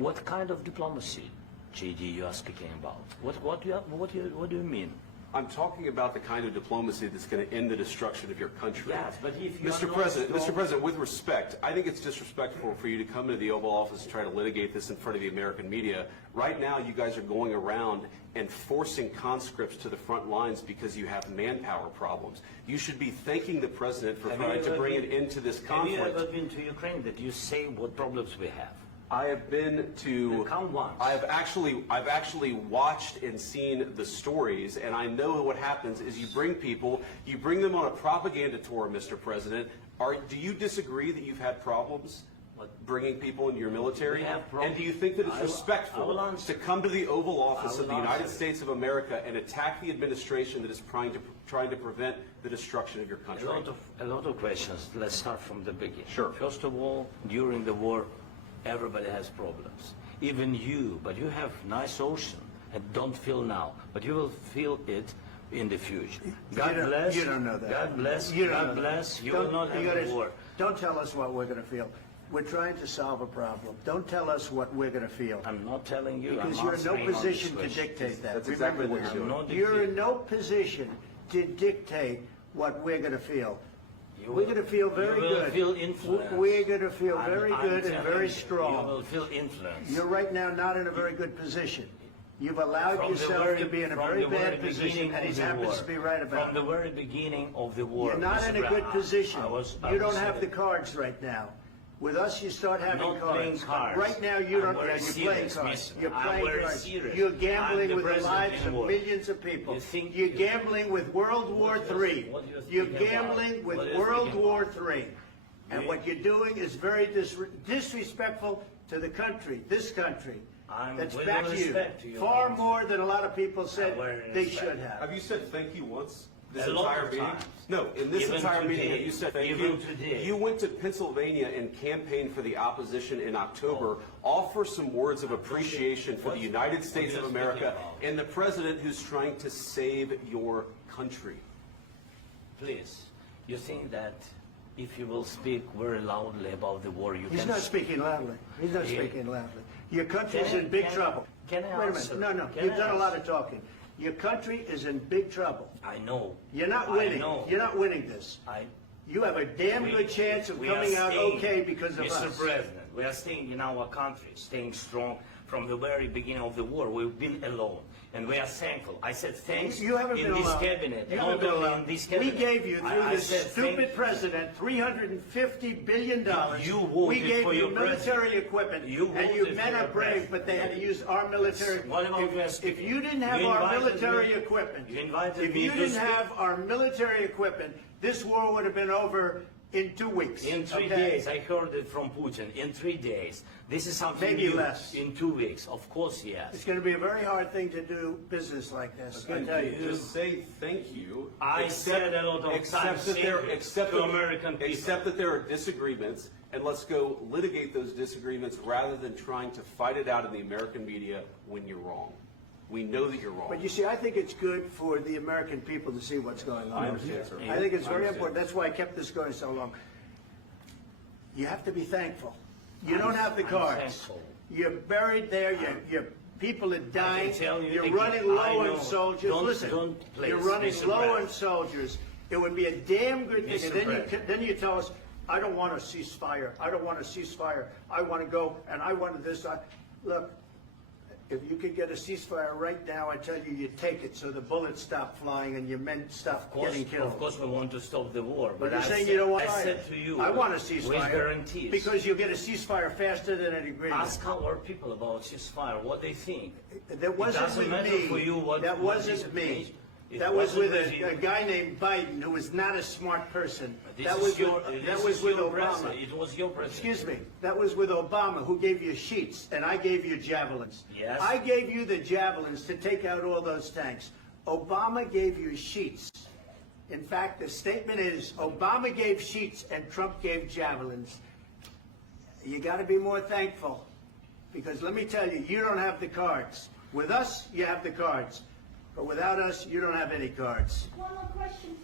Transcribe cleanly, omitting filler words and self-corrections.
What kind of diplomacy, JD, you are speaking about? What do you mean? I'm talking about the kind of diplomacy that's going to end the destruction of your country. Yes, but if you Mr. President, with respect, I think it's disrespectful for you to come into the Oval Office and try to litigate this in front of the American media. Right now, you guys are going around and forcing conscripts to the front lines because you have manpower problems. You should be thanking the President for trying to bring an end to this conflict. Have you ever been to Ukraine that you say what problems we have? I have been to. Come once. I've actually watched and seen the stories, and I know what happens is you bring them on a propaganda tour, Mr. President. Do you disagree that you've had problems bringing people into your military? And do you think that it's respectful to come to the Oval Office of the United States of America and attack the administration that is trying to prevent the destruction of your country? A lot of questions. Let's start from the beginning. Sure. First of all, during the war, everybody has problems. Even you, but you have nice ocean and don't feel now, but you will feel it in the future. God bless. You don't know that. God bless. You God bless. You will not have a war. Don't tell us what we're going to feel. We're trying to solve a problem. Don't tell us what we're going to feel. I'm not telling you. Because you're in no position to dictate that. That's exactly what you're doing. You're in no position to dictate what we're going to feel. We're going to feel very good. You will feel influence. We're going to feel very good and very strong. You will feel influence. You're right now not in a very good position. You've allowed yourself to be in a very bad position, and he happens to be right about it. From the very beginning of the war. You're not in a good position. You don't have the cards right now. With us, you start having cards. Right now, you don't. You're playing cards. You're playing cards. You're gambling with the lives of millions of people. You're gambling with World War III. You're gambling with World War III. And what you're doing is very disrespectful to the country, this country, that's backed you far more than a lot of people said they should have. Have you said thank you once? This entire meeting? No, in this entire meeting, you said thank you. You went to Pennsylvania and campaigned for the opposition in October. Offer some words of appreciation for the United States of America and the president who's trying to save your country. Please, you think that if you will speak very loudly about the war, you can... He's not speaking loudly. He's not speaking loudly. Your country's in big trouble. Can I answer? Wait a minute. No, you've done a lot of talking. Your country is in big trouble. I know. You're not winning. You're not winning this. You have a damn good chance of coming out okay because of us. Mr. President, we are staying in our country, staying strong from the very beginning of the war. We've been alone, and we are thankful. I said thanks you haven't in been this alone. cabinet. You haven't been alone. In this cabinet. We gave you, through this stupid president, $350 billion. You voted we gave for you your military equipment, and you men are brave, but they had to use our military. If you didn't have our military equipment, this war would have been over in 2 weeks. In 3 days, I heard it from Putin. In 3 days, this is something maybe new. Less. In 2 weeks, of course, yes. It's going to be a very hard thing to do business like this. I tell you. Just say thank you. I said a lot of times to American people. Except that there are disagreements, and let's go litigate those disagreements rather than trying to fight it out in the American media when you're wrong. We know that you're wrong. But you see, I think it's good for the American people to see what's going on. I understand, sir. I think it's very important. That's why I kept this going so long. You have to be thankful. You don't have the cards. You're buried there. Your people are dying. You're running low on soldiers. Listen, you're running low on soldiers. It would be a damn good thing. And then you tell us, I don't want a ceasefire. I don't want a ceasefire. I want to go, and I want this. Look. If you could get a ceasefire right now, I tell you, you take it so the bullets stop flying and your men stop getting killed. Of course, we want to stop the war. But you're saying you don't want I said to you, I want a ceasefire. With guarantees. Because you'll get a ceasefire faster than an agreement. Ask our people about ceasefire, what they think. That wasn't with me. That wasn't me. That was with a guy named Biden, who was not a smart person. That was with Obama. It was your president. Excuse me. That was with Obama, who gave you sheets, and I gave you javelins. Yes. I gave you the javelins to take out all those tanks. Obama gave you sheets. In fact, the statement is, Obama gave sheets and Trump gave javelins. You got to be more thankful, because let me tell you, you don't have the cards. With us, you have the cards. But without us, you don't have any cards. One more question.